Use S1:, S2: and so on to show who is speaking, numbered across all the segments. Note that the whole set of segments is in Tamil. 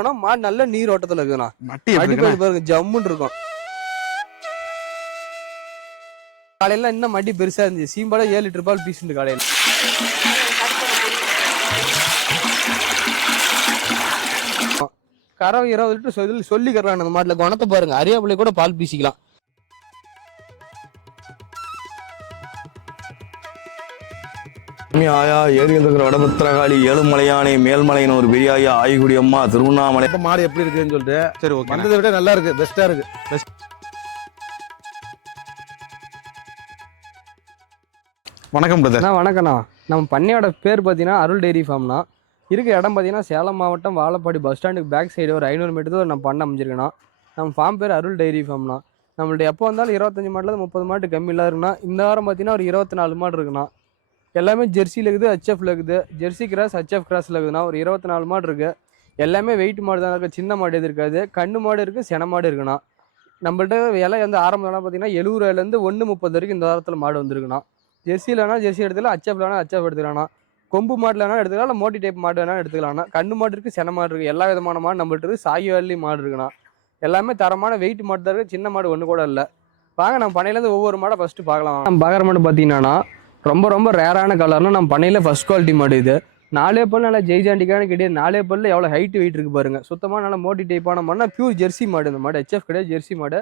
S1: ஆனா மாடு நல்ல நீர் ஓட்டத்துல இருக்குண்ணா
S2: மட்டி
S1: பாருங்க ஜம்முன்னு இருக்கும். காலையில இன்னும் மடி பெருசா இருந்துச்சு. சீம்பாட ஏழு லிட்டர் பால் பீஸ் காலையில. கறவை இருபது லிட்டர் சொல்லி சொல்லிக்கிறலாம் அந்த மாட்டுல. குணத்தை பாருங்க அரியாப்பிள்ளை கூட பால் பீசிக்கலாம்.
S3: ஆயா ஏரியந்திர வடபத்திரகாளி ஏழுமலையானே மேல்மலையின் ஒரு பெரியாயா ஆய்குடி அம்மா திருவண்ணாமலை.
S4: இப்ப மாடு எப்படி இருக்குன்னு சொல்லிட்டு
S2: சரி ஓகே.
S4: வந்ததை விட நல்லா இருக்கு பெஸ்டா இருக்கு.
S2: வணக்கம் பிரதர்
S1: அண்ணா வணக்கண்ணா நம்ம பண்ணையோட பேர் பார்த்தீங்கன்னா அருள் டெய்ரி ஃபார்ம்னா இருக்க இடம் பார்த்தீங்கன்னா சேலம் மாவட்டம் வாழப்பாடி பஸ் ஸ்டாண்டுக்கு பேக் சைடு ஒரு ஐநூறு மீட்டர் நம்ம பண்ண அமைஞ்சிருக்கணும் நம்ம ஃபார்ம் பேர் அருள் டெய்ரி ஃபார்ம்னா நம்மள்ட்ட எப்போ வந்தாலும் இருபத்தஞ்சு மாட்டில் முப்பது மாட்டு கம்மி இல்லாத இருக்குன்னா இந்த வாரம் பார்த்தீங்கன்னா ஒரு இருபத்தி நாலு மாடு இருக்குண்ணா. எல்லாமே ஜெர்சியில் இருக்குது ஹெச்எஃப்ல இருக்குது. ஜெர்சி கிராஸ் ஹெச்எஃப் கிராஸில் இருக்குதுண்ணா ஒரு இருபத்தி நாலு மாடு இருக்குது எல்லாமே வெயிட் மாடு தான் இருக்குது சின்ன மாடு எது இருக்காது. கண்ணு மாடு இருக்குது சென மாடு இருக்குண்ணா நம்மள்ட்ட விலை வந்து ஆரம்ப பார்த்தீங்கன்னா எழுபது ரூபாயிலேருந்து ஒன்று முப்பது வரைக்கும் இந்த வாரத்தில் மாடு வந்திருக்குண்ணா ஜெர்சியிலனா வேணா ஜெர்சி எடுத்துக்கலாம் அச்சப் வேணா அச்சப் எடுத்துக்கலாம் கொம்பு மாடு வேணால் எடுத்துக்கலாம் இல்லை மோட்டி டைப் மாடு வேணால் எடுத்துக்கலாம்ண்ணா கண்ணு மாடு இருக்குது சென மாடு இருக்குது எல்லா விதமான மாடு நம்மள்ட்ட இருக்குது சாகி வேலி மாடு இருக்குண்ணா எல்லாமே தரமான வெயிட் மாடு தான் இருக்குது சின்ன மாடு ஒன்று கூட இல்லை. வாங்க நம்ம பண்ணையிலேருந்து ஒவ்வொரு மாடை ஃபஸ்ட்டு பார்க்கலாம். நம்ம பார்க்குற மாடு பார்த்தீங்கன்னா ரொம்ப ரொம்ப ரேரான கலர்னா நம்ம பண்ணையில் ஃபஸ்ட் குவாலிட்டி மாடு இது. நாலே பல் நல்லா ஜெய்ஜாண்டிக்கான கிடையாது. நாலே பல்ல எவ்வளோ ஹைட் வெயிட் இருக்கு பாருங்க. சுத்தமாக நல்லா மோட்டி டைப்பான மாடுனா பியூர் ஜெர்சி மாடு இந்த மாடு ஹெச்எஃப் கிடையாது ஜெர்சி மாடு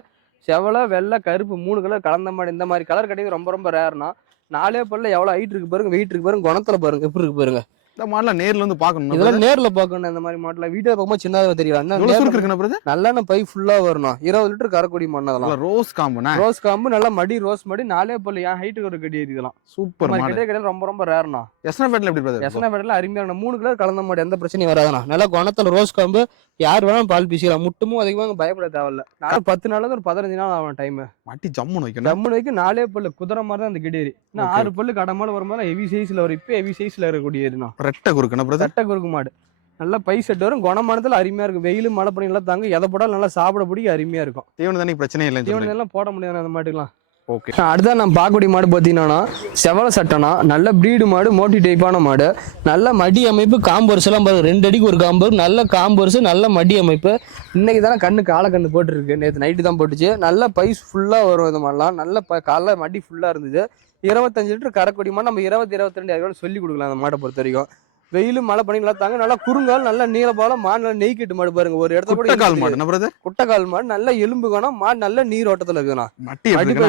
S1: செவலை வெள்ளை கருப்பு மூணு கலர் கலந்த மாடு இந்த மாதிரி கலர் கிடையாது ரொம்ப ரொம்ப ரேர்னா நாலே பல்ல எவ்வளோ ஹைட் இருக்கு பாருங்க வெயிட் இருக்கு பாருங்க குணத்தில் பாருங்க எப்படி இருக்கு பாருங்க.
S2: இந்த மாடலாம் நேர்ல வந்து பார்க்கணும்
S1: இதெல்லாம் நேர்ல பார்க்கணும் இந்த மாதிரி மாடல வீடியோ பார்க்கும்போது சின்னதாக தெரியல
S2: எவ்வளவு சுருக்கு இருக்குண்ணா பிரதர்
S1: நல்ல பை ஃபுல்லா வரணும் இருபது லிட்டர் கரக்கூடிய மண் அதெல்லாம்
S2: ரோஸ் காம்புண்ணே
S1: ரோஸ் காம்பு நல்லா மடி ரோஸ் மடி நாலே பல்லு. என் ஹைட்டுக்கு ஒரு கடி இதெல்லாம்.
S2: சூப்பர்
S1: கிடையாது கிடையாது ரொம்ப ரொம்ப ரேர்னா
S2: எஸ்னா பேட்ல எப்படி பிரதர்
S1: எசனா வெடல அருமையான மூணு கலர் கலந்த மாடு எந்த பிரச்சனையும் வராதுண்ணா. நல்லா குணத்துல ரோஸ் காம்பு யார் வேணாலும் பால் பீசிக்கலாம். முட்டுமும் அதிகமாக பயப்பட தேவையில்ல. நான் பத்து இருந்து ஒரு பதினஞ்சு நாள் ஆகும் டைம்
S2: மட்டி ஜம்முன்னு வைக்கணும்
S1: ஜம்முன்னு வைக்க நாலே பல்லு குதிரை மாதிரி தான் அந்த கிடேரி. நான். ஆறு பல்லு கடமாடு வரும்போது ஹெவி சைஸ்ல வரும். இப்போ ஹெவி சைஸ்ல இருக்கக்கூடியதுண்ணா
S2: ரெட்டை குறுக்குண்ணா பிரதர்
S1: சட்டை குறுக்கு மாடு. நல்லா பை செட் வரும். குணமானத்துல அருமையா இருக்கும். வெயில் மழை பனி எல்லாம் தாங்க எதை போட்டாலும் நல்லா சாப்பிட பிடிக்க அருமையா இருக்கும்.
S2: தீவன தண்ணி பிரச்சனை இல்லைன்னு
S1: தீவனம் எல்லாம் போட முடியாது அந்த மாட்டுக்கலாம்
S2: ஓகே.
S1: அடுத்த நம்ம பார்க்கக்கூடிய மாடு பார்த்தீங்கன்னா செவல சட்டனா நல்ல ப்ரீடு மாடு மோட்டி டைப்பான மாடு. நல்ல மடி அமைப்பு காம்பு பாருங்க. ரெண்டு அடிக்கு ஒரு காம்பு. நல்ல காம்பு நல்ல மடி அமைப்பு. இன்னைக்கு தானே கண்ணு காலை கண்ணு போட்டுருக்கு. நேற்று நைட்டு தான் போட்டுச்சு. நல்ல பைஸ் ஃபுல்லாக வரும் இது மாதிரிலாம் நல்ல ப காலைல மடி ஃபுல்லாக இருந்தது. இருபத்தஞ்சு லிட்டர் கறக்கூடிய மாடு நம்ம இருபத்தி இருபத்தி ரெண்டு சொல்லி கொடுக்கலாம் அந்த மாட்டை பொறுத்த வரைக்கும். வெயில் மழை பண்ணி நல்லா தாங்க. நல்லா குறுங்கால் நல்லா நீளபாலம் மாடு நல்லா நெய்க்கிட்டு மாடு பாருங்க. ஒரு இடத்துல கூட
S2: குட்டை கால் பிரதர்
S1: குட்டைக்கால் மாடு நல்ல எலும்பு காணும். மாடு நல்ல நீர் ஓட்டத்தில் இருக்குண்ணா?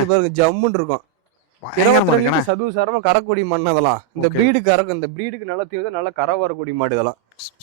S1: பாருங்க ஜம்முன்னு இருக்கும். சதுவு சாரமா கரக்கூடிய மண் அதெல்லாம் இந்த. பிரீடு கறக்கும் இந்த பிரீடுக்கு நல்லா தீவிர நல்லா கரை வரக்கூடிய மாடு இதெல்லாம்.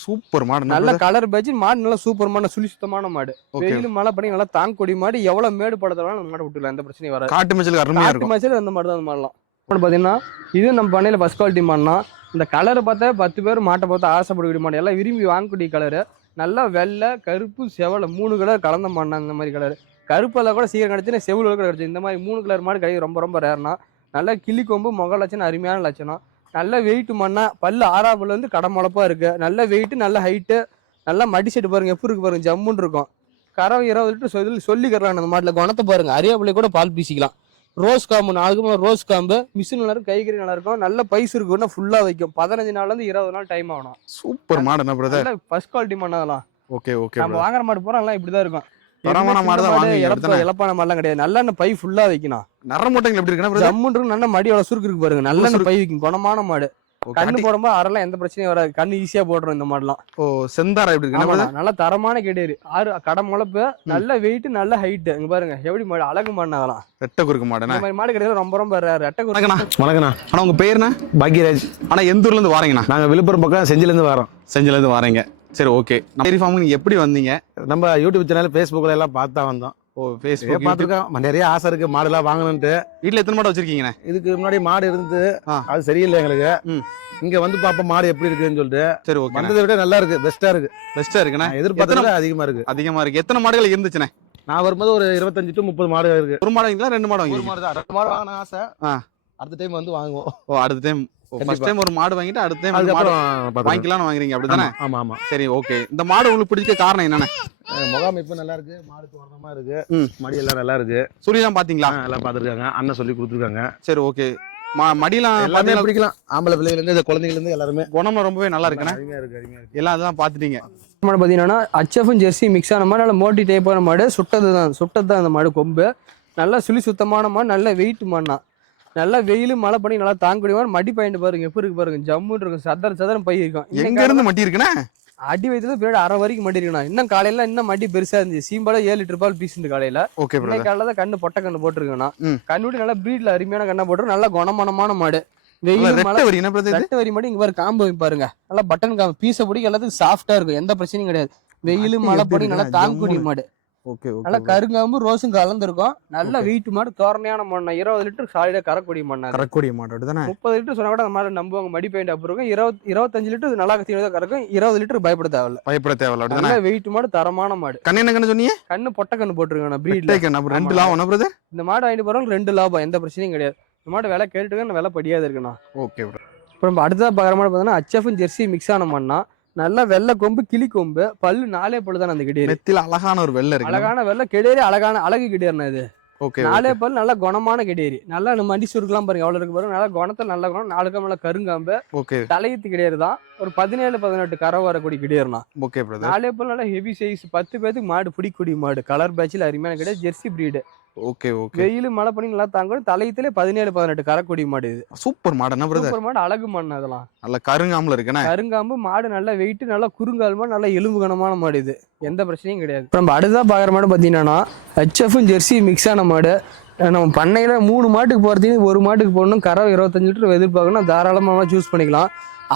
S2: சூப்பர் மாடு
S1: நல்ல கலர் பேச்சு மாடு நல்லா சூப்பர் மாடு சுழி சுத்தமான மாடு. வெயில் மழை பண்ணி நல்லா தாங்கக்கூடிய மாடு. எவ்வளவு மேடு படத்தலாம் அந்த மாடு விட்டுலாம் எந்த பிரச்சனையும் வராது.
S2: காட்டு
S1: காட்டு அந்த மாடு தான் அந்த மாடலாம். மாடு பாத்தீங்கன்னா இது நம்ம பண்ணையில் ஃபஸ்ட் குவாலிட்டி மாடுனா இந்த கலரை பார்த்தா பத்து பேர் மாட்டை பார்த்தா ஆசைப்படக்கூடிய மாடு. எல்லாம் விரும்பி வாங்கக்கூடிய கலரு நல்லா வெள்ளை கருப்பு செவலை மூணு கலர் கலந்த மாடுனா இந்த மாதிரி கலர் கருப்பெல்லாம் கூட சீக்கிரம் கிடச்சினா செவ்வளவு கூட கிடச்சி இந்த மாதிரி மூணு கலர் மாடு கிடைக்கும் ரொம்ப ரொம்ப ரேர்னா நல்ல கிளி கொம்பு முக லட்சணம் அருமையான லட்சணம். நல்ல வெயிட்டு மண்ணா பல்லு ஆறாம் பல்லு வந்து கடமுளப்பா இருக்குது நல்ல வெயிட்டு நல்ல ஹைட்டு நல்லா மடி செட்டு பாருங்கள் எப்படி இருக்கு பாருங்க ஜம்முன்னு இருக்கும். கறவை இரவு சொல்லி சொல்லிக்கிறலாம் அந்த மாட்டில் குணத்தை பாருங்க. அரியாப்பிள்ளை கூட பால் பீசிக்கலாம். ரோஸ் காம்பு நாளுக்கு ரோஸ் காம்பு. மிஷின் நல்லா இருக்கும் கைகறி நல்லா இருக்கும். நல்ல பைஸ் இருக்குன்னா ஃபுல்லா வைக்கும். பதினஞ்சு நாள்ல இருந்து இருபது நாள் டைம் ஆகணும்.
S2: சூப்பர் மாடுண்ணா பிரதர்
S1: நல்ல ஃபர்ஸ்ட் குவாலிட்டி மண்ணதெல்லாம்
S2: ஓகே ஓகே
S1: நம்ம வாங்குற மாடு பூரா எல்லாம் இப்படிதான் இருக்கும்.
S2: தரமான மாடு தான் அப்படித்தானே?
S1: இளப்பான மாடெல்லாம் கிடையாது. நல்ல பை ஃபுல்லா வைக்கணும்.
S2: நர மூட்டைகள் எப்படி பிரதர்
S1: ஜம்முன்னு நல்ல மடி எவ்வளவு சுருக்கு இருக்கு பாருங்க. நல்ல. பை வைக்கும் குணமான மாடு. கண்ணு போடும்போது அரெல்லாம் எந்த பிரச்சனையும் வராது. கண்ணு ஈஸியா போடுறோம் இந்த மாடலாம்
S2: ஓ செந்தாரா எப்படி பிரதர்
S1: நல்ல தரமான கெடேரி. ஆறு கடை முளப்பு நல்ல வெயிட் நல்ல ஹைட் இங்க பாருங்க எப்படி மாடு? அழகு மாடு அதெல்லாம்.
S2: ரெட்டை குறுக்கு மாடுண்ணா
S1: இந்த மாதிரி மாடு கிடையாது ரொம்ப ரொம்ப ரேர் ரெட்டை குருவி
S2: வணக்கண்ணா. ஆனா உங்க பேருண்ணா
S4: பாக்யராஜ்.
S2: ஆனா எந்த ஊர்ல இருந்து வாரீங்கண்ணா?
S4: நாங்க விழுப்புரம் பக்கம் செஞ்சிலேருந்து வரோம்.
S2: செஞ்சில இருந்து வாரீங்க. சரி ஓகே டெய்ரி ஃபார்முக்கு நீங்க எப்படி வந்தீங்க?
S4: நம்ம யூடியூப் சேனல் ஃபேஸ்புக்கில் எல்லாம் பார்த்து வந்தோம்.
S2: ஓ ஃபேஸ்புக்
S4: பார்த்துருக்கோம் நிறைய ஆசை இருக்கு. மாடுலாம் வாங்கணுன்ட்டு
S2: வீட்ல எத்தனை மாடு வச்சிருக்கீங்கண்ணே?
S4: இதுக்கு முன்னாடி மாடு இருந்து. அது சரியில்லை எங்களுக்கு. இங்க வந்து பார்ப்போம் மாடு எப்படி இருக்குன்னு சொல்லிட்டு.
S2: சரி ஓகே
S4: வந்ததை விட நல்லா இருக்கு. பெஸ்டா இருக்கு.
S2: பெஸ்டா இருக்குண்ணே.
S4: விட அதிகமா இருக்கு.
S2: அதிகமா இருக்கு. எத்தனை மாடுகள் இருந்துச்சுண்ணே?
S4: நான் வரும்போது ஒரு இருபத்தஞ்சு டு முப்பது மாடு இருக்கு.
S2: ஒரு மாடு வாங்கிக்கலாம் ரெண்டு மாடு
S4: ஒரு
S2: வாங்கிக்கலாம்
S4: மாடு தான். ரெண்டு மாடு வாங்கின ஆசை. அடுத்த டைம் வந்து வாங்குவோம்.
S2: ஓ அடுத்த டைம் ஃபர்ஸ்ட். டைம் ஒரு மாடு வாங்கிட்டு அடுத்த டைம் மாடு. வாங்கிக்கலாம்னு வாங்குறீங்க அப்படிதானே?
S4: ஆமா, ஆமா
S2: சரி ஓகே இந்த மாடு உங்களுக்கு பிடிச்ச காரணம்
S4: அஹ் முகாமைப்பு நல்லா இருக்கு. மாடு தோரணமா இருக்கு. மடி எல்லாம் நல்லா இருக்கு.
S2: சூரியன் பாத்தீங்களா?
S4: எல்லாம் பார்த்துருக்காங்க அண்ணன் சொல்லி கொடுத்துருக்காங்க.
S2: சரி ஓகே ம- மடியெல்லாம்
S4: எல்லாமே
S2: பாத்தீங்கன்னா
S4: பிடிக்கலாம். ஆம்பளை பிள்ளைங்க இருந்து இந்த குழந்தைங்க இருந்து எல்லாருமே.
S2: குணம்லாம் ரொம்பவே நல்லா இருக்குண்ணே. எல்லாம் அதெல்லாம் பாத்துட்டீங்க.
S1: மாடு பார்த்தீங்கன்னா அச்சஃபும் ஜெர்சி மிக்ஸ் ஆன மாதிரி நல்ல மோட்டி டைப்பான மாடு. சுட்டது தான் சுட்டது தான் அந்த மாடு கொம்பு. நல்லா சுழி சுத்தமான மாடு. நல்ல வெயிட் மாடுனா நல்லா வெயில் மழை பண்ணி நல்லா தாங்கக்கூடிய மாதிரி மடி பாயிண்ட் பாருங்க. எப்படி இருக்கு பாருங்க. ஜம்முன்னு இருக்கும். சதற சதரம் பை இருக்கும்.
S2: எங்க இருந்து மட்டி இருக்குண்ணே?
S1: அடி வயதுல பின்னாடி அரை வரைக்கும் மடி இருக்கணும் இன்னும் காலையில இன்னும் மடி பெருசா இருந்துச்சு. சீம்பால ஏழு லிட்டர் பால் பீஸ் காலையில.
S2: ஓகே
S1: காலையில தான் கண்ணு பொட்டை கண்ணு போட்டிருக்கேன்னா
S2: ம்.
S1: கண்ணுடி நல்லா பிரீட்ல அருமையான கண்ணா போட்டு நல்லா குணமானமான மாடு. வெயில்
S2: வரி என்ன பிரதர் இது?
S1: ரெட்டை வரி மாடு இங்க பாரு காம்பு பாருங்க. நல்லா பட்டன் காம்பு. பீஸை பிடிக்க எல்லாத்துக்கும் சாஃப்டா இருக்கும். எந்த பிரச்சனையும் கிடையாது. வெயில்
S2: மாட்டு
S1: மழை படி நல்லா தாங்கக்கூடிய. மாடு.
S2: ஓகே
S1: நல்லா கருங்காம்பு ரோஸும் கலந்துருக்கும். நல்ல. வெயிட் மாடு தோரணையான மண்ணா இருபது லிட்டர் சாலிடா கறக்கூடிய மண்ணா
S2: கரக்கூடிய மாட்டோட தானே
S1: முப்பது லிட்டர் சொன்னா கூட அந்த மாதிரி நம்புவாங்க. மடி பெயிண்ட் அப்புறம் இருக்கும். இருபது இருபத்தஞ்சு லிட்டர் நல்லா கத்தி கறக்கும். இருபது லிட்டர் பயப்பட தேவையில்ல.
S2: பயப்பட தேவையில்ல
S1: நல்ல வெயிட் மாடு தரமான மாடு.
S2: கண்ணு என்ன கண்ணு சொன்னீங்க?
S1: கண்ணு பொட்டை கண்ணு போட்டிருக்காங்க
S2: ரெட்டை
S1: பிரீட்ல
S2: கண்ணு ரெண்டு. லாபம் பிரதர்
S1: இந்த மாடு வாங்கிட்டு போறவங்க ரெண்டு லாபம். எந்த பிரச்சனையும் கிடையாது. இந்த மாடு விலை கேட்டுக்க விலை படியாது இருக்குண்ணா.
S2: ஓகே ப்ரோ
S1: அப்புறம் நம்ம அடுத்ததாக பார்க்குற மாதிரி பார்த்தீங்கன்னா அச்சஃபும் ஜெர்சி மிக்ஸ் ஆன மண்ணா நல்லா வெள்ளை கொம்பு கிளி கொம்பு பல்லு நாலே பல்லு தான் அந்த கிடையாது
S2: நெத்தில அழகான ஒரு வெள்ளை இருக்கு.
S1: அழகான வெள்ளை கெடேரி அழகான அழகு கிடையாதுண்ணா இது.
S2: ஓகே
S1: நாலே பல் நல்ல குணமான கெடேரி. நல்லா நம்ம மடி சுருக்கலாம் பாருங்க எவ்வளவு இருக்கு பாருங்க. நல்லா குணத்தில் நல்ல குணம் நாலு கம்மல கருங்காம்பு.
S2: ஓகே.
S1: தலையத்து கிடையாது தான். ஒரு பதினேழு பதினெட்டு கரை வரக்கூடிய கிடையாதுண்ணா
S2: ஓகே
S1: நாலே பல் நல்லா ஹெவி சைஸ் பத்து பேத்துக்கு மாடு பிடிக்கூடிய மாடு. கலர் பேட்சில் அருமையான கிடையாது ஜெர்சி பிரீடு
S2: ஓகே ஓகே.
S1: வெயில் மழை பண்ணி நல்லா தாங்கும். தலையத்திலே பதினேழு பதினெட்டு கரக்கூடிய மாடு இது.
S2: சூப்பர் மாடு என்ன
S1: சூப்பர் மாடு அழகு மண் அதெல்லாம்
S2: நல்ல கருங்காமல இருக்குண்ணே.
S1: கருங்காம்பு மாடு நல்ல வெயிட் நல்லா குறுங்கால் மாடு நல்ல எலும்பு கனமான மாடு இது. எந்த பிரச்சனையும் கிடையாது. இப்ப நம்ம அடுத்தா பார்க்குற மாடு பார்த்தீங்கன்னா ஹெச்எஃப்பும் ஜெர்சி மிக்ஸ் ஆன மாடு. நம்ம பண்ணையில மூணு மாட்டுக்கு போகிறதுக்கு ஒரு மாட்டுக்கு போடணும். கரை இருபத்தஞ்சு லிட்டர் எதிர்பார்க்கணும் தாராளமாக சூஸ் பண்ணிக்கலாம்.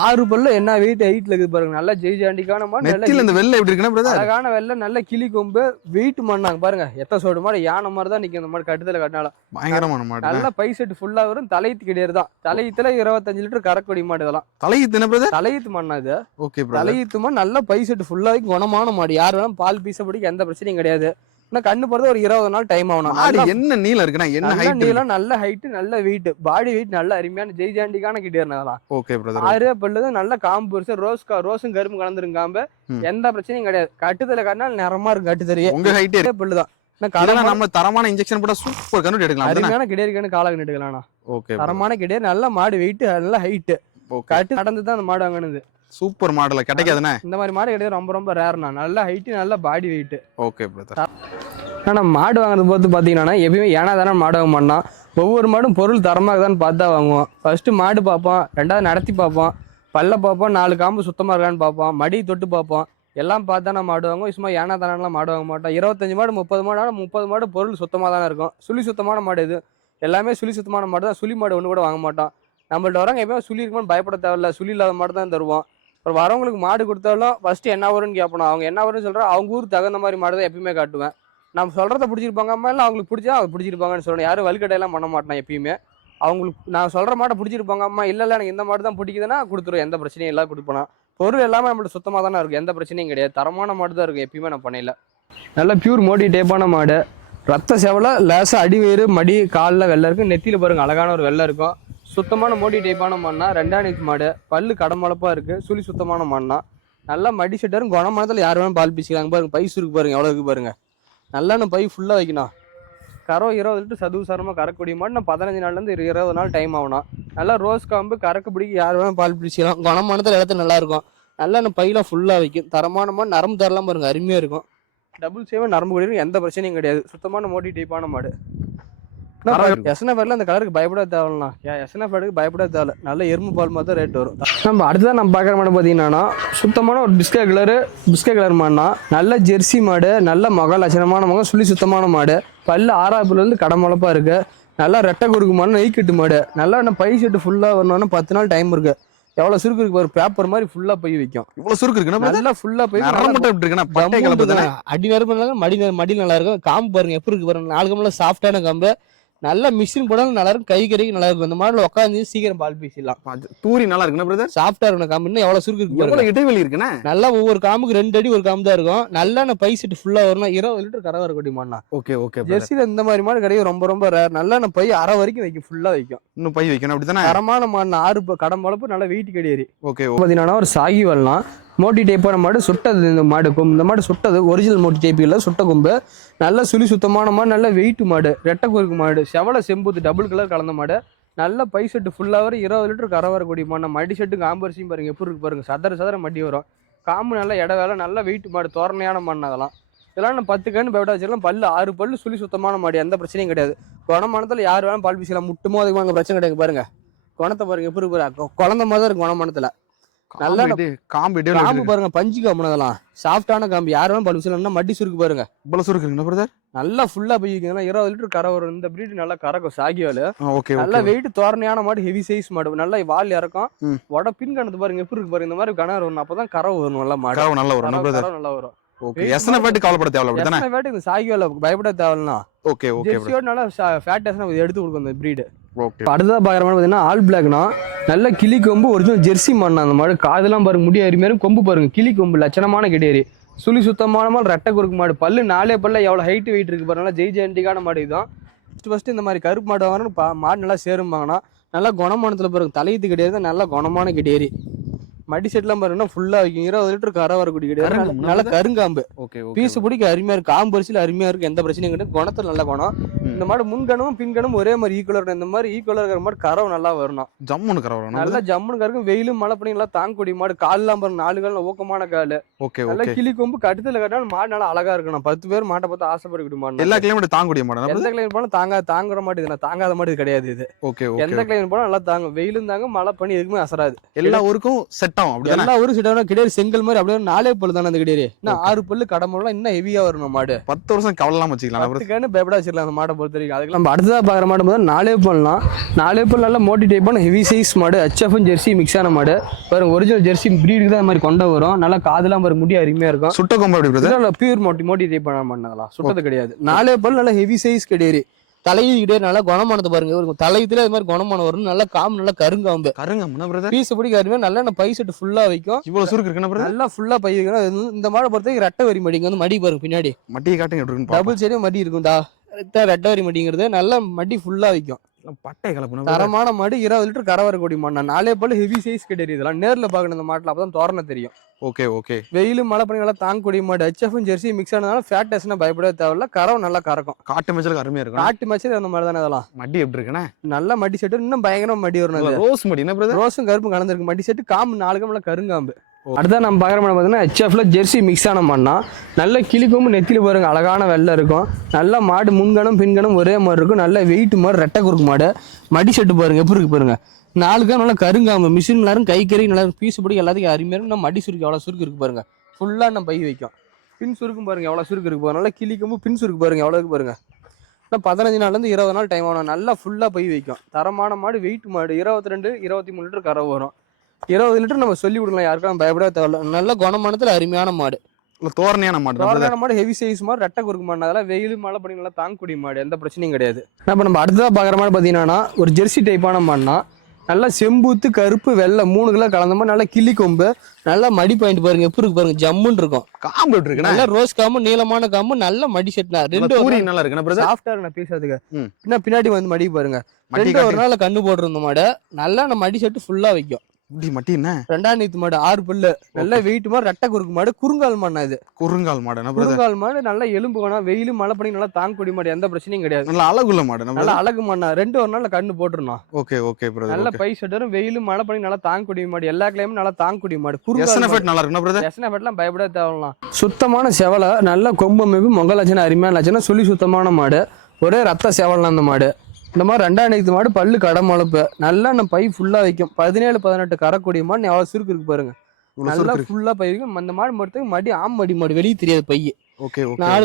S1: ஆறு பல்லு என்ன வெயிட் ஹைட்ல இருக்குது பாருங்க. நல்ல ஜெய்ஜாண்டிக்கான மாடு நல்ல
S2: நெத்தில இந்த வெள்ளை எப்படி இருக்குன்னா
S1: அழகான வெள்ளை நல்ல கிளி கொம்பு வெயிட் மண்ணாங்க பாருங்க. எத்த சோடு மாடு யானை மாதிரி தான் நிற்கும் இந்த மாடு கட்டுதல கட்டினாலும்.
S2: பயங்கரமான மாடு
S1: நல்ல பை செட் ஃபுல்லா வரும் தலையத்து கிடையாது தான். தலையத்துல இருபத்தஞ்சு லிட்டர் கரக்கொடி மாடு இதெல்லாம்.
S2: தலையத்து என்ன பிரதர்
S1: தலையத்து மண்ணா இது.
S2: ஓகே பிரதர்
S1: தலையீத்துமா நல்ல பை செட்டு ஃபுல்லாக குணமான மாடு. யார் வேணாலும் பால் பீச பிடிக்க எந்த பிரச்சனையும் கிடையாது. இன்னும் கண்ணு போறது ஒரு இருபது நாள் டைம் ஆகணும் நல்ல-
S2: என்ன நீளம் இருக்குண்ணா? என்ன ஹைட்
S1: நீளம் நல்ல ஹைட் நல்ல வெயிட் பாடி வெயிட் நல்ல அருமையான ஜெய்ஜாண்டிக்கான கிட்டேருனா அதெல்லாம்
S2: ஓகே பிரதர்
S1: ஆறு பல்லுது நல்ல காம்பு பெருசு ரோஸ் ரோஸும் கரும்பு கலந்துரும் காம்பு
S2: ம்.
S1: எந்த பிரச்சனையும் கிடையாது. கட்டுதல கட்டினால் நிறமா இருக்கும் கட்டுத்தறியே
S2: உங்க ஹைட்டே
S1: பல்லுதான்
S2: நம்ம தரமான இன்ஜெக்ஷன் போட்டா சூப்பர் கண்டுபிடி எடுக்கலாம்?
S1: அருமையான கிடையாது காலக நெடுக்கலாம்ண்ணா
S2: ஓகே
S1: தரமான கிடையாது நல்ல மாடு வெயிட் நல்ல ஹைட் கட்டு நடந்து தான் அந்த மாடு வாங்கினது.
S2: சூப்பர் மாடல கிடைக்காதுண்ணே?
S1: இந்த மாதிரி மாடு கிடையாது ரொம்ப ரொம்ப ரேர்ண்ணா நல்ல ஹைட் நல்ல பாடி வெயிட்
S2: ஓகே பிரதர்
S1: ஆனால் மாடு வாங்குறது பொறுத்து பார்த்தீங்கன்னா எப்பயுமே ஏனா தானே மாடு வாங்க மாட்டோம். ஒவ்வொரு மாடும் பொருள் தரமாக தான் பார்த்து தான் வாங்குவோம். ஃபர்ஸ்ட் மாடு பார்ப்போம் ரெண்டாவது நடத்தி பார்ப்போம் பல்ல பார்ப்போம் நாலு காம்பு சுத்தமாக இருக்கான்னு பார்ப்போம் மடி தொட்டு பார்ப்போம். எல்லாம் பார்த்து தான் மாடு வாங்குவோம். சும்மா ஏனா தானெல்லாம் மாடு வாங்க மாட்டோம். இருபத்தஞ்சு மாடு முப்பது மாடு ஆனால் முப்பது மாடு பொருள் சுத்தமாக தானே இருக்கும். சுழி சுத்தமான மாடு இது. எல்லாமே சுழி சுத்தமான மாடு தான். சுழி மாடு ஒன்று கூட வாங்க மாட்டோம். நம்மள்ட்ட வரவங்க எப்பயுமே சுழி இருக்குமான்னு பயப்பட தேவையில்ல. சுழி இல்லாத மாடு தான் தருவோம். அப்புறம் வரவங்களுக்கு மாடு கொடுத்தாலும் ஃபஸ்ட்டு என்ன வரும்னு கேட்பணும். அவங்க என்ன வரும்னு சொல்கிறா அவங்க ஊருக்கு தகுந்த மாதிரி மாடு தான் எப்பயுமே காட்டுவேன். நம்ம சொல்கிறத பிடிச்சிருப்பாங்க அம்மா இல்லை அவங்களுக்கு பிடிச்சா அவங்க பிடிச்சிருப்பாங்கன்னு சொல்லணும். யாரும் வலுக்கடையெல்லாம் பண்ண மாட்டேன் எப்பயுமே. அவங்களுக்கு நான் சொல்கிற மாட்டை பிடிச்சிருப்பாங்க அம்மா இல்லை இல்லை எனக்கு இந்த மாடு தான் பிடிக்குதுன்னா கொடுத்துருவோம் எந்த பிரச்சனையும் இல்லை கொடுப்போம் பொருள் எல்லாமே நம்மள்ட்ட சுத்தமாக தானே இருக்கும். எந்த பிரச்சனையும் கிடையாது. தரமான மாடு தான் இருக்கும் எப்பயுமே நான் பண்ணையில். நல்ல பியூர் மோடி டைப்பான மாடு. ரத்த செவலை லேசாக அடிவேறு மடி காலில் வெள்ளை இருக்கும். நெத்தியில் பாருங்கள் அழகான ஒரு வெள்ளை இருக்கும். சுத்தமான மோடி டைப்பான மண்ணா ரெண்டாம் நீத்து மாடு பல்லு கடமளப்பாக இருக்குது சுழி சுத்தமான மண்ணா. நல்லா மடி செட்டரும் குணமானத்தில் யார் வேணும் பால் பீசிக்கிறாங்க பாருங்க பை சுருக்கு பாருங்க எவ்வளோ இருக்கு பாருங்க. நல்லா பை ஃபுல்லாக வைக்கணும். கறவை இருபது லிட்டர் சதுசாரமாக கறக்கூடிய மாடு நான் பதினஞ்சு நாள்லேருந்து இருபது நாள் டைம் ஆகணும் நல்லா ரோஸ் காம்பு கறக்கு பிடிக்க யார் வேணும் பால் பிடிச்சிக்கலாம் குணமானத்தில் இடத்துல நல்லா இருக்கும். நல்லா நம்ம பையெல்லாம் ஃபுல்லாக வைக்கும். தரமான மாடு நரம்பு தரலாம் பாருங்க அருமையாக இருக்கும். டபுள் சேவை நரம்பு குடிக்கும் எந்த பிரச்சனையும் கிடையாது. சுத்தமான மோட்டி டைப்பான மாடு. எஸ்என்எஃப்ல அந்த கலருக்கு பயப்பட தேவையில்லண்ணா. எஸ்என்எஃப்க்கு பயப்பட தேவையில்ல. நல்ல எறும்பு பால் மாதிரி தான் ரேட் வரும். நம்ம அடுத்ததான் நம்ம பார்க்குற மாடு பார்த்தீங்கன்னா சுத்தமான ஒரு பிஸ்கே கலரு பிஸ்கே கலர் மாடுனா நல்ல ஜெர்சி மாடு நல்ல முக லட்சணமான முகம் சுழி சுத்தமான மாடு. பல்லு ஆறாப்புலேருந்து கடமுளப்பாக இருக்கு. நல்லா ரெட்டை குறுக்கு மாடு நெய் கட்டு மாடு. நல்லா என்ன பை செட்டு ஃபுல்லாக வரணும்னு பத்து நாள் டைம் இருக்கு. எவ்வளோ சுருக்கு இருக்கு ஒரு பேப்பர் மாதிரி ஃபுல்லாக போய் வைக்கும்.
S2: இவ்வளவு சுருக்கு brother?
S1: நல்லா ஃபுல்லாக போய் அடி நரம்பு மடி மடி நல்லா இருக்கும். காம்பு பாருங்க எப்படி இருக்கு பாருங்க. நாலு கம்பல சாஃப்டான காம்பு. நல்ல மிஷின் போடாலும் நல்லா இருக்கும். கை கறிக்கு நல்லா இருக்கும். இந்த மாதிரி உட்காந்து சீக்கிரம் பால் பீசிடலாம்.
S2: தூரி நல்லா இருக்குன்னா பிரதர்
S1: சாஃப்டா இருக்கணும் காம்பு இன்னும் எவ்வளவு சுருக்கு இருக்கு
S2: எவ்வளவு இடைவெளி இருக்குண்ணே?
S1: நல்லா ஒவ்வொரு காம்புக்கு ரெண்டு அடி ஒரு காம்பு தான் இருக்கும். நல்லா நான் பை செட்டு ஃபுல்லா வரணும் இருபது லிட்டர் கரை வரக்கூடிய மாடுனா
S2: ஓகே ஓகே.
S1: ஜெர்சியில இந்த மாதிரி மாடு கிடையாது ரொம்ப ரொம்ப ரேர் நல்லா நான் பை அரை வரைக்கும் வைக்கும் ஃபுல்லா வைக்கும்.
S2: இன்னும் பை வைக்கணும் அப்படித்தானே?
S1: தரமான மாடு ஆறு கடம் வளர்ப்பு நல்லா வெயிட் கிடையாது
S2: ஓகே
S1: பார்த்தீங்கன்னா ஒரு சாகி வரலாம். மோட்டி டைப்பான மாடு சுட்டது இந்த மாடு கொம்பு. இந்த மாடு சுட்டது ஒரிஜினல் மோட்டி டைப் இல்லை சுட்ட கொம்பு. நல்ல சுழி சுத்தமான மாடு நல்ல வெயிட் மாடு ரெட்டை குறுக்கு மாடு செவலை செம்பூத்து டபுள் கலர் கலந்த மாடு. நல்ல பை செட்டு ஃபுல்லாக வரும் இருபது லிட்டர் கரை வரக்கூடிய மாடு. மடி செட்டு காம்பரிசியும் பாருங்க எப்படி இருக்கு பாருங்க. சதற சதற மடி வரும். காம்பு நல்ல இட வேலை நல்ல வெயிட் மாடு தோரணையான மாடு அதெல்லாம். இதெல்லாம் நான் பத்து கன்று பேவிட வச்சிருக்கலாம் பல்லு ஆறு பல்லு சுழி சுத்தமான மாடு எந்த பிரச்சனையும் கிடையாது. குணமானத்தில் யார் வேணாலும் பால் பீசலாம் முட்டுமோ அதுக்கு அங்கே பிரச்சனை கிடையாது பாருங்கள் குணத்தை பாருங்கள் எப்படி இருக்கு குழந்த மாதிரி தான் இருக்கும் குணமானத்தில் நல்லா
S2: காம்பு.
S1: பாருங்க பஞ்சு காம்பு அதெல்லாம் சாஃப்டான காம்பு யார் வேணாலும் பால் பீசலாம்னா மடி சுருக்கு பாருங்க.
S2: இவ்வளவு சுருக்கு இருக்குங்க பிரதர்
S1: நல்லா ஃபுல்லா போய் இருபது லிட்டர் கரை வரும். இந்த பிரீடு நல்லா கறக்கும் சாகிவால்
S2: ஓகே
S1: நல்ல வெயிட் தோரணையான மாடு ஹெவி சைஸ் மாடு. நல்லா வால் இறக்கும். உட பின் கணத்து பாருங்க எப்படி இருக்கு பாருங்க. இந்த மாதிரி கணம் வரும். அப்பதான் கரை வரும் நல்லா மாடு.
S2: கறவை நல்ல வரும்
S1: நல்லா வரும்.
S2: ஓகே எத்தனை பேட்டு கவலைப்பட அப்படித்தானே?
S1: எத்தனை வேட்டு இந்த சாகிவால பயப்பட தேவைன்னா
S2: ஓகே ஓகே
S1: நல்லா ஃபேட் எடுத்து கொடுக்கும் இந்த பிரீடு
S2: ஓகே
S1: பார்க்குற மாதிரி பார்த்தீங்கன்னா ஆல் பிளாக்னா நல்ல கிளி கொம்பு ஒரிஜினல் ஜெர்சி மண்ணா அந்த மாடு காதெல்லாம் பாருங்க முடிய அருமையாரும் கொம்பு பாருங்க கிளி கொம்பு லட்சணமான கிடையாது சுழி சுத்தமான மாடு ரெட்டை குறுக்கு மாடு பல்லு நாலே பல்ல எவ்வளோ ஹைட் வெயிட் இருக்கு பாருங்க நல்லா ஜெய் ஜெயண்டிக்கான மாடு இதுதான் ஃபஸ்ட்டு ஃபஸ்ட்டு இந்த மாதிரி கருப்பு மாடு வாங்கணும் பா- மாடு நல்லா சேரும்பாங்கன்னா நல்லா குணமானத்தில் பாருங்க தலையத்து கிடையாது நல்லா குணமான கிடையாது மடி செட்லாம் பாருங்கன்னா ஃபுல்லா வைக்கும். இருபது லிட்டர் கரை வரக்கூடிய கிடையாது நல்ல கருங்காம்பு. பீஸ் பிடிக்க அருமையா இருக்கு காம்பு அரிசியில் அருமையா இருக்கு எந்த பிரச்சனையும் கிடையாது. குணத்துல நல்ல குணம். இந்த மாடு முன்கணமும் பின்கணும் ஒரே மாதிரி ஈக்குவலா இருக்கணும் இந்த மாதிரி ஈக்குவலா இருக்கிற மாடு கறவை நல்லா வரணும்.
S2: ஜம்முன்னு கறவை வரும்
S1: நல்லா ஜம்முன்னு கறக்கும். வெயிலும் மழை பண்ணி நல்லா தாங்கக்கூடிய மாடு. கால்லாம் பாருங்க நாலு கால் ஊக்கமான கால்.
S2: ஓகே
S1: நல்லா கிளி கொம்பு கட்டுத்துல கட்டினாலும் மாடு நல்லா அழகா இருக்கணும் பத்து பேர் மாட்டை பார்த்து ஆசைப்படக்கூடிய மாடு
S2: எல்லா கிளைமேட் தாங்கக்கூடிய மாடா
S1: எந்த கிளைமேட் போனாலும் தாங்க தாங்குற மாடு இது நான். தாங்காத இது கிடையாது இது.
S2: ஓகே
S1: எந்த கிளைமேட் போனாலும் நல்லா தாங்கும். வெயிலும் தாங்க மழை பண்ணி எதுக்குமே அசராது.
S2: எல்லா ஊருக்கும் செட் ஆகும் அப்படிதானே?
S1: எல்லா ஊரும் சிட்டாலும் கிடையாது செங்கல் மாதிரி அப்படியே நாலே பல்லு தானே அந்த கிடையாது. இன்னும் ஆறு பல்லு கடமெல்லாம் இன்னும் ஹெவியா வரணும் மாடு.
S2: பத்து வருஷம் கவலைலாம் வச்சுக்கலாம்.
S1: பத்துக்கானு பயப்படா வச்சிடலாம் அந்த மாடை பொறுத்த வரைக்கும். அதுக்கு நம்ம அடுத்ததா பார்க்குற மாடு போது நாலே பண்ணலாம் நாலே பல் நல்லா மோட்டி டைப்பான ஹெவி சைஸ் மாடு. ஹெச்எஃப்எம் ஜெர்சி மிக்ஸ் ஆன மாடு. பாருங்க ஒரிஜினல் ஜெர்சி பிரீடுக்கு தான் மாதிரி கொண்ட வரும். நல்லா காதெல்லாம் பாருங்க முடி அருமையா இருக்கும்.
S2: சுட்ட கொம்பு
S1: இதெல்லாம் பியூர் மோட்டி மோட்டி டைப் பண்ண மாட்டாங்களா சுட்டது கிடையாது. நாலே பல் நல்லா ஹெவி சைஸ் கிடையாது. தலையை கிடையாது நல்லா குணமானது பாருங்க. ஒரு தலையத்துல இது மாதிரி குணமான வரும் நல்லா காம்பு நல்லா கருங்காம்பு
S2: கருங்க முன்ன பிரதர்
S1: பீஸ் பிடிக்க அருமையா நல்லா நம்ம பை செட்டு ஃபுல்லா வைக்கும்.
S2: இவ்வளவு சுருக்கு பிரதர்
S1: நல்லா ஃபுல்லா பை வைக்கணும். அது இந்த மாடை பொறுத்த ரெட்டை வரி மடிங்க வந்து மடி பாருங்க பின்னாடி.
S2: மட்டியை காட்டுங்க.
S1: டபுள் சைடும் மடி இருக்கும்டா. ரெட்டை வரி மடிங்கிறது நல்லா மடி ஃபுல்லா வைக்கும்.
S2: பட்டை brother.
S1: தரமான மாடு இருபது லிட்டர் கரை வரக்கூடிய மாடு நாலே பல்லு ஹெவி சைஸ் கிடையாது இதெல்லாம். நேர்ல பார்க்கணும் இந்த மாட்டில் அப்பதான் தோரணை தெரியும்.
S2: Okay okay.
S1: வெயில் மழை பண்ணி நல்லா தாங்கக்கூடிய மாடு. ஹெச்எஃப்பும் ஜெர்சி மிக்ஸ் ஆனதால ஃபேட் டெஸ்ட்னா பயப்படவே தேவையில்ல. கறவை நல்லா கறக்கும்.
S2: காட்டு மேய்ச்சலுக்கு அருமையா இருக்கும்.
S1: நாட்டு மச்சர் அந்த மாதிரி தானே இதெல்லாம்.
S2: மடி எப்படி இருக்குண்ணே?
S1: நல்ல மடி செட்டு இன்னும் பயங்கரமா மடி வரும்
S2: ரோஸ் மடி என்ன
S1: ரோஸும் கருப்பும் கலந்துருக்கு மடி செட்டு காம்பு நாலு காம்புல கருங்காம்பு. அடுத்த நம்ம பார்க்குற மாதிரி பார்த்தீங்கன்னா ஹெச்எஃப்ல ஜெர்சி மிக்ஸ் ஆன மண்ணா. நல்ல கிளிக்கும் நெத்தியில் பாருங்க அழகான வெள்ளை இருக்கும். நல்லா மாடு முன்கணும் பின்கணும் ஒரே மாதிரி இருக்கும். நல்ல வெயிட் மாடு ரெட்டை குறுக்கு மாடு. மடி செட்டு பாருங்க எப்படி இருக்கு பாருங்க. நாளுக்கா நல்லா கருங்காம்பு மிஷின் எல்லாரும் கை கறி நல்லா பீஸ் பிடி எல்லாத்துக்கும் அருமையாக இருக்கும். நம்ம மடி சுருக்கு எவ்வளோ சுருக்கு இருக்கு பாருங்க. ஃபுல்லாக நம்ம பை வைக்கும். பின் சுருக்கும் பாருங்க எவ்வளோ சுருக்கு இருக்கு பாருங்க. நல்லா கிளிக்கும் பின் சுருக்கு பாருங்க எவ்வளோ இருக்கு பாருங்க. இன்னும் பதினஞ்சு நாள்லேருந்து இருபது நாள் டைம் ஆகும். நல்லா ஃபுல்லாக பை வைக்கும். தரமான மாடு வெயிட் மாடு. இருபத்தி ரெண்டு இருபத்தி மூணு லிட்டர் கரை வரும். இருபது லிட்டர் நம்ம சொல்லி கொடுக்கலாம். யாருக்கும் பயப்பட தேவையில்ல. நல்ல குணமானத்தில் அருமையான மாடு.
S2: இல்ல தோரணையான மாடு.
S1: தோரணையான மாடு ஹெவி சைஸ் மாடு ரெட்டை குறுக்கு மாடு. அதெல்லாம் வெயில் மழை பண்ணி நல்லா தாங்கக்கூடிய மாடு. எந்த பிரச்சனையும் கிடையாது. இப்போ நம்ம அடுத்ததாக பார்க்குற மாதிரி பார்த்தீங்கன்னா ஒரு ஜெர்சி டைப்பான மாடுனா நல்லா செம்பூத்து கருப்பு வெள்ளை மூணு கிலோ கலந்த மாதிரி நல்லா கிள்ளி கொம்பு நல்லா மடி பாயிண்ட் பாருங்க. எப்படி இருக்கு பாருங்க. ஜம்முன்னு இருக்கும்.
S2: காம்பு இருக்குண்ணே
S1: நல்லா ரோஸ் காம்பு நீளமான காம்பு நல்ல மடி செட்னா ரெண்டு
S2: நல்லா
S1: சாஃப்டா இருக்கு பேசுறதுக்கு.
S2: ம்.
S1: பின்ன பின்னாடி வந்து மடி பாருங்க. ரெண்டு ஒரு நாள் கண்ணு போடுற மாடு. நல்லா நம்ம மடி செட்டு ஃபுல்லா வைக்கும்.
S2: இப்படி மட்டி என்ன?
S1: ரெண்டாம் நீத்து மாடு ஆறு பல்லு. நல்ல வெயிட் மாடு ரெட்டை குறுக்கு மாடு குறுங்கால் மாடு இது.
S2: குறுங்கால் மாடு
S1: குறுங்கால் மாடு நல்ல எலும்பு வேணாம் வெயில் மழை பண்ணி நல்லா தாங்கக்கூடிய மாடு எந்த பிரச்சனையும் கிடையாது.
S2: நல்ல அழகுள்ள மாடு
S1: நல்லா அழகு மாடு ரெண்டு ஒரு நாள்ல கண்ணு போட்டுருணும்
S2: ஓகே ஓகே
S1: நல்ல பை ஷட்டரும் வெயிலும் மழை பண்ணி நல்லா தாங்கக்கூடிய மாடு. எல்லா கிளைமும் நல்லா தாங்கக்கூடிய மாடு. குறுங்கால்
S2: நல்லா இருக்குண்ணா பிரதர்?
S1: எசனை ஃபேட்லாம் பயப்பட தேவலாம் சுத்தமான செவலை நல்ல கொம்பு அமைப்பு மொங்க லட்சணம் அருமையான லட்சணம் சொல்லி சுத்தமான மாடு. ஒரே ரத்த செவலாம் அந்த மாடு. இந்த மாதிரி ரெண்டாம் நீத்து மாடு பல்லு கடை முளைப்பு. நல்லா நம்ம பை ஃபுல்லா வைக்கும். பதினேழு பதினெட்டு கறக்கூடிய மாடு எவ்வளவு சுருக்கு இருக்கு பாருங்க. நல்லா ஃபுல்லா பை இருக்கும். அந்த மாடு மட்டும் மடி ஆம் மடி மாடு வெளியே தெரியாது பை.
S2: ஓகே
S1: நாலு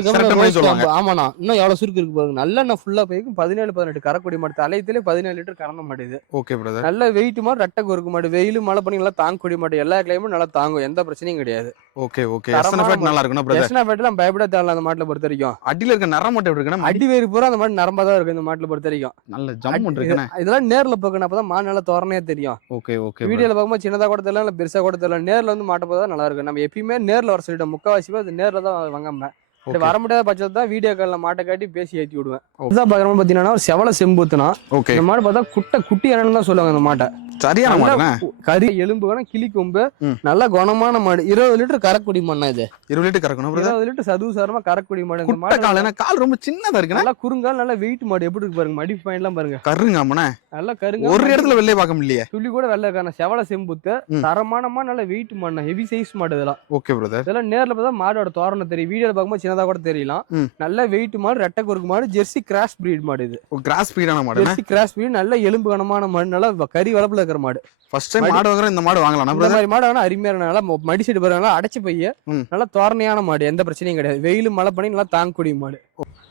S1: ஆமாண்ணா. இன்னும் எவ்வளவு சுருக்கு இருக்கு பாருங்க. நல்லா நான் ஃபுல்லா பைக்கும் பதினேழு பதினெட்டு கறக்கூடிய மாடு தலையத்திலே பதினேழு லிட்டர் கறந்த மாடு இது.
S2: ஓகே பிரதர்
S1: நல்ல வெயிட் மாடு ரெட்டை குறுக்கு மாடு வெயில் மழை பண்ணி நல்லா தாங்கக்கூடிய மாடு எல்லா கிளைமும் நல்லா தாங்கும். எந்த பிரச்சனையும் கிடையாது.
S2: Okay okay.
S1: தரமான
S2: எத்தனை ஃபேட் நல்லா இருக்குண்ணா பிரதர்
S1: எஸ்னா ஃபேட்லாம் பயப்பட தேவையில்ல அந்த மாட்டுல பொறுத்த வரைக்கும்.
S2: அடியில இருக்க நரம் மட்டும் எப்படி இருக்குண்ணா
S1: அடி வேறு பூரா அந்த மாதிரி நரம்பா தான் இருக்கு இந்த மாட்டுல பொறுத்த வரைக்கும்.
S2: நல்ல ஜம் இருக்குண்ணே.
S1: இது- இதெல்லாம் நேர்ல பார்க்கணும் அப்பதான் மாடு நல்லா தோரணையா தெரியும்.
S2: ஓகே ஓகே
S1: வீடியோல பார்க்கும்போது சின்னதா கூட தெரியல இல்ல பெருசா கூட தெரியல நேர்ல வந்து மாட்ட போதா நல்லா இருக்கும் நம்ம எப்பயுமே நேர்ல வர சொல்லிட்டோம். முக்காவாசி அது நேர்ல தான் வாங்காம. வர முடியாத பட்சத்தில் தான் வீடியோ காலில் மாட்டை காட்டி பேசி ஏற்றி விடுவேன். இதுதான் பார்க்குறோம் பார்த்தீங்கன்னா ஒரு செவல செம்புத்துனா
S2: ஓகே
S1: இந்த மாடு பார்த்தா குட்டை குட்டி என்னன்னு தான் சொல்லுவாங்க இந்த மாட்டை.
S2: சரியான
S1: கு- கறி எலும்பு வேணும் கிளி கொம்பு. நல்ல குணமான மாடு. இருபது லிட்டர் கறக்குடி மண்ணா இது.
S2: இருபது லிட்டர் கறக்கணும்
S1: இருபது லிட்டர் சதுவு சாரமா கறக்குடி மாடு. இந்த மாடு
S2: கால் கால் ரொம்ப சின்னதா இருக்குண்ணே.
S1: நல்லா குறுங்கால் நல்லா வெயிட் மாடு. எப்படி இருக்கு பாருங்க மடி பாயிண்ட்லாம் பாருங்க.
S2: கருங்க அம்மனே
S1: நல்லா கருங்க.
S2: ஒரு இடத்துல வெளியே பார்க்க முடியலையே.
S1: துள்ளி கூட வெள்ளை இருக்கான செவல செம்புத்து
S2: ம்.
S1: தரமான மாடு நல்ல வெயிட் மாடு ஹெவி சைஸ் மாடு இதெல்லாம்.
S2: ஓகே பிரதர்
S1: இதெல்லாம் நேர்ல பார்த்தா மாடோட தோரணம் தெரியும். வீடியோல பார்க்கும்போது சின்னதா கூட தெரியலாம். நல்ல வெயிட் மாடு ரெட்டை குறுக்கு மாடு ஜெர்சி கிராஸ் பிரீட் மாடு இது.
S2: கிராஸ் ஸ்பீடான மாடுண்ணே
S1: ஜெர்சி கிராஸ் பிரீட் நல்ல எலும்பு கனமான மாடு நல்லா கறி வளப்புல இருக்கிற மாடு.
S2: ஃபர்ஸ்ட் டைம்
S1: மடி-
S2: மாடு வாங்குற இந்த மாடு வாங்கலாம் பிரதர்
S1: மாதிரி மாடு ஆனா அருமையா இருக்கு. நல்லா மொ- மடி செட்டு பாருங்க நல்லா அடைச்சு பைய. நல்லா தோரணையான மாடு எந்த பிரச்சனையும் கிடையாது. வெயில் மழை பண்ணி நல்லா தாங்கக்கூடிய மாடு.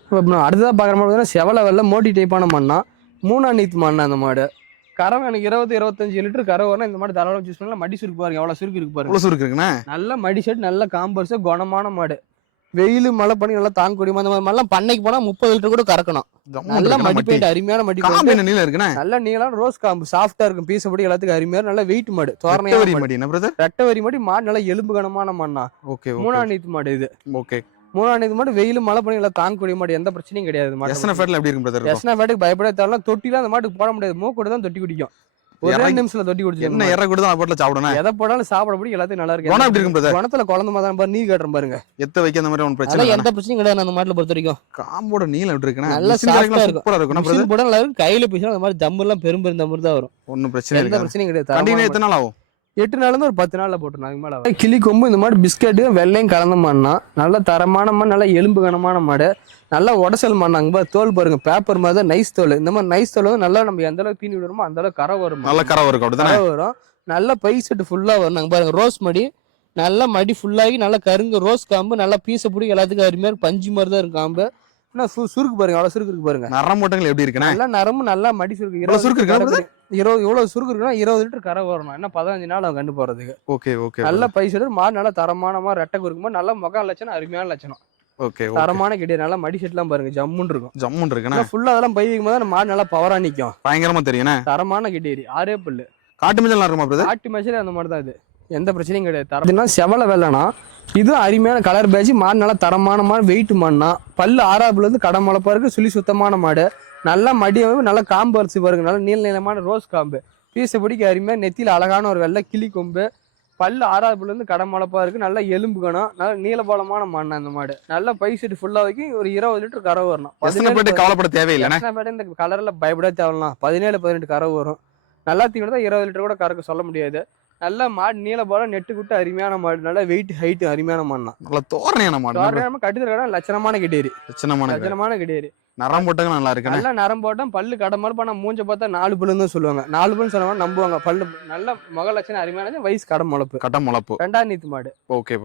S1: இப்போ நான் அடுத்ததா பாக்குற மாடு பார்த்தீங்கன்னா செவல வெள்ள மோட்டி டைப்பான மண்ணா மூணா நீத்து மண்ணா அந்த மாடு. கறவை எனக்கு இருபது இருபத்தஞ்சு லிட்டர் கறவை வரணும் இந்த மாதிரி தாராளம் சூஸ் பண்ணலாம். மடி சுருக்கு பாருங்க எவ்வளவு சுருக்கு இருக்கு பாருங்க.
S2: இவ்வளவு சுருக்கு இருக்குண்ணே?
S1: நல்ல மடி செட் நல்ல காம்பர்ஸ் குணமான மாடு. வெயில் மழை பண்ணி நல்லா தாங்கக்கூடிய மாடு. அந்த மாதிரி மாதிரிலாம் பண்ணைக்கு போனா முப்பது லிட்டர் கூட கறக்கணும். நல்ல மடி. பெயிண்ட் அருமையான மடி
S2: காம்பு நீளம் இருக்குண்ணே?
S1: நல்ல நீளம் ரோஸ் காம்பு சாஃப்டா இருக்கும். பீசப்படி எல்லாத்துக்கும் அருமையா நல்ல வெயிட் மாடு
S2: ரெட்டவரி
S1: மாடு. ரெட்டை வரி மாடு மாடு நல்ல எலும்பு கனமான மண்ணா
S2: ஓகே
S1: மூணா
S2: ஓகே
S1: நீத்து மாடு இது.
S2: ஓகே.
S1: மூணா நீத்து மாடு வெயில் மழை பண்ணி எல்லாம் தாங்கக்கூடிய மாடு எந்த பிரச்சனையும் கிடையாது
S2: எஸ்என்எஃப் ஃபேட்ல எப்படி இருக்கும் பிரதர்
S1: எஸ்னா பாட்டுக்கு பயப்பட தேவையில்ல தொட்டிலாம் அந்த மாட்டுக்கு போட முடியாது. மூக்கூட தான் தொட்டி குடிக்கும். ஒரு நிமிஷத்துல தொட்டி
S2: என்ன
S1: குடிச்சு
S2: இற கூட தான் போட்டுல சாப்பிடணும்
S1: எதை போடாலும் சாப்பிட பிடி எல்லாத்தையும் நல்லா
S2: குணம் எப்படி இருக்கும்
S1: இருக்கு
S2: brother?
S1: குணத்துல குழந்தை மாதிரி பாரு நீ காட்டுறேன் பாருங்க.
S2: எத்த வைக்க அந்த மாதிரி ஒன்றும் பிரச்சனை
S1: எந்த பிரச்சனையும் கிடையாது அந்த மாட்டுல பொறுத்த வரைக்கும்.
S2: காம்போட நீளம் எப்படி இருக்குண்ணே?
S1: நல்லா
S2: மிஷின்
S1: soft ஆ
S2: கடைக்கெல்லாம்
S1: இருக்கும்.
S2: சூப்பரா இருக்கும் பிரதர்?
S1: மிஷின் போட நல்லா இருக்கும். கையில பேசினா அந்த மாதிரி தம்மு எல்லாம் பெரும் பெரும் தம்மு தான் வரும்.
S2: ஒன்றும் பிரச்சனை
S1: எந்த
S2: இல்லை
S1: பிரச்சனையும் கிடையாது.
S2: கண்டினியூ எத்தனை நாள் ஆகும்?
S1: எட்டு நாள்ல இருந்து ஒரு பத்து நாள்ல மேல ஆகாது. கிளி கொம்பு இந்த மாதிரி பிஸ்கட்டு வெள்ளையும் கலந்த மண்ணா நல்ல தரமான மண் நல்ல எலும்பு கனமான மாடு. நல்ல உடசல் மண் அங்க பாரு, தோல் பாருங்க. பேப்பர் மாதிரி தான் நைஸ் தோல். இந்த மாதிரி நைஸ் தோல் வந்து நல்லா நம்ம எந்த அளவுக்கு தீனி விடுறோமோ அந்த அளவுக்கு கரை வரும்.
S2: நல்ல கரை அப்படிதானே?
S1: கரை வரும். நல்ல பை செட்டு ஃபுல்லா வரும் நாங்க பாருங்க ரோஸ் மடி. நல்ல மடி ஃபுல்லாகி நல்ல கருங்க ரோஸ் காம்பு நல்லா பீச பிடி எல்லாத்துக்கும் அருமையா இருக்கும். பஞ்சு மாதிரி தான் இருக்கும் காம்பு. என்ன சுருக்கு பாருங்க. அவ்வளவு சுருக்கு இருக்கு பாருங்க.
S2: நரம் போட்டங்கள் எப்படி இருக்குண்ணே?
S1: நல்லா நரம்பு நல்லா மடி சுருக்கு.
S2: இவ்வளவு சுருக்கு இருக்கா
S1: இருபது இவ்வளவு சுருக்கு இருக்குன்னா இருபது லிட்டர் கரை வரணும். என்ன பதினஞ்சு நாள் அவன் கண்டு போறதுக்கு
S2: ஓகே ஓகே.
S1: நல்ல பைசடு மாடு நல்ல தரமான மாதிரி ரெட்டை குறுக்குமா நல்ல முக லட்சணம் அருமையான லட்சணம்.
S2: ஓகே
S1: தரமான கிடையாது மடி செட்லாம் பாருங்க ஜம்முன்னு இருக்கும்.
S2: ஜம்முன் இருக்குண்ணே
S1: ஃபுல்லா அதெல்லாம் பை வைக்கும் போது மாடு நல்லா பவரா நிக்கும்.
S2: பயங்கரமா தெரியுண்ணே
S1: தரமான கிட்டேரி ஆரே புல்லு.
S2: காட்டு மஞ்சள் இருக்குமா பிரதர்
S1: ஆட்டு மேட்ச்ல அந்த மாதிரி தான் இது. எந்த பிரச்சனையும் கிடையாது. தரம்னா செவல வெள்ளனா இது அருமையான கலர் பேட்ச் மாடு நல்லா தரமான மாடு வெயிட் மாடுனா பல்லு ஆறாப்புல இருந்து கடை முளைப்பா இருக்கு சுழி சுத்தமான மாடு. நல்லா மடி அமைப்பு நல்லா காம்பு அரிசி பாருங்க. நல்லா நீள நீளமான ரோஸ் காம்பு. பீச பிடிக்க அருமையா நெத்தியில அழகான ஒரு வெள்ளை கிளி கொம்பு. பல்லு ஆறாப்புல இருந்து கடை முளைப்பா இருக்கு. நல்ல எலும்பு கணம் நல்ல நீளபாலமான மாடு அந்த மாடு. நல்ல பை செட்டு ஃபுல்லா வைக்கும். ஒரு இருபது லிட்டர் கறவை வரணும்.
S2: போயிட்டு கவலைப்பட
S1: பேர் இந்த கலர்ல பயப்பட தேவலாம் பதினேழு பதினெட்டு கறவை வரும். நல்லா தீவிரம் தான் இருபது லிட்டர் கூட கறக்க சொல்ல முடியாது. நல்ல மாடு நீல போல நெட்டு குட்டு அருமையான மாடு. நல்ல வெயிட் ஹைட் அருமையான மாடுனா
S2: நல்ல தோரணையான மாடு.
S1: கட்டுதல் கடை லட்சணமான கிட்டேரி.
S2: லட்சணமான
S1: லட்சணமான கிட்டேரி.
S2: நரம் போட்டங்க நல்லா இருக்குண்ணே
S1: நல்ல நரம் போட்டோம் பல்லு கடை மாதிரி பண்ண மூஞ்ச பார்த்தா நாலு பல்லுன்னு தான் சொல்லுவாங்க. நாலு பல்லு சொன்னா நம்புவாங்க. பல்லு நல்ல முக லட்சணம் அருமையான வயசு கடை முளப்பு.
S2: கட்ட முளப்பு.
S1: ரெண்டாம் நீத்து மாடு.
S2: ஓகே